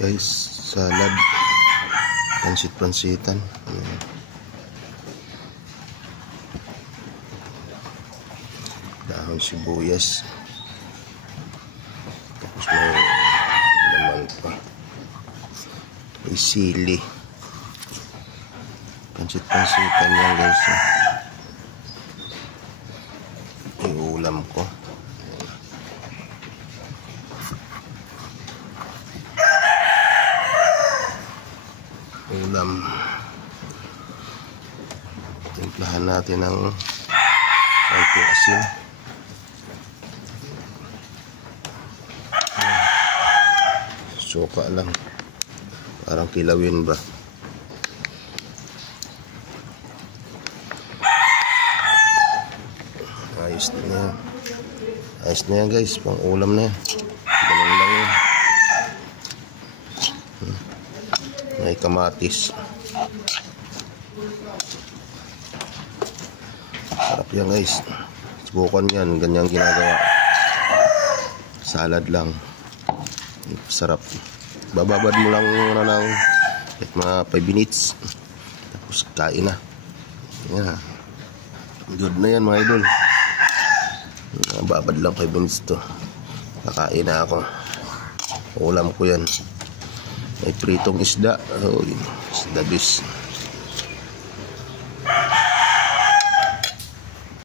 Guys, salad, pansit-pansitan. Dahon sibuyas. Tapos may laman pa. May sili. Pansit-pansitan yan guys. Yung ulam ko. Ulam. Timplahan natin ng konting asin. Suka lang. Parang kilawin ba? Ayos na yan. Ayos na yan guys. Pang ulam na yan. Ganun lang yan. May kamatis. Sarap yan guys. Subukan yan. Ganyan ginagawa. Salad lang. Sarap. Bababad mo lang muna ng mga 5 minutes. Tapos kain na. Yan. Good na yan mga idol. Babad lang 5 minutes to. Kakain na ako. Ulam ko yan. May pritong isda. Oh, isda bis.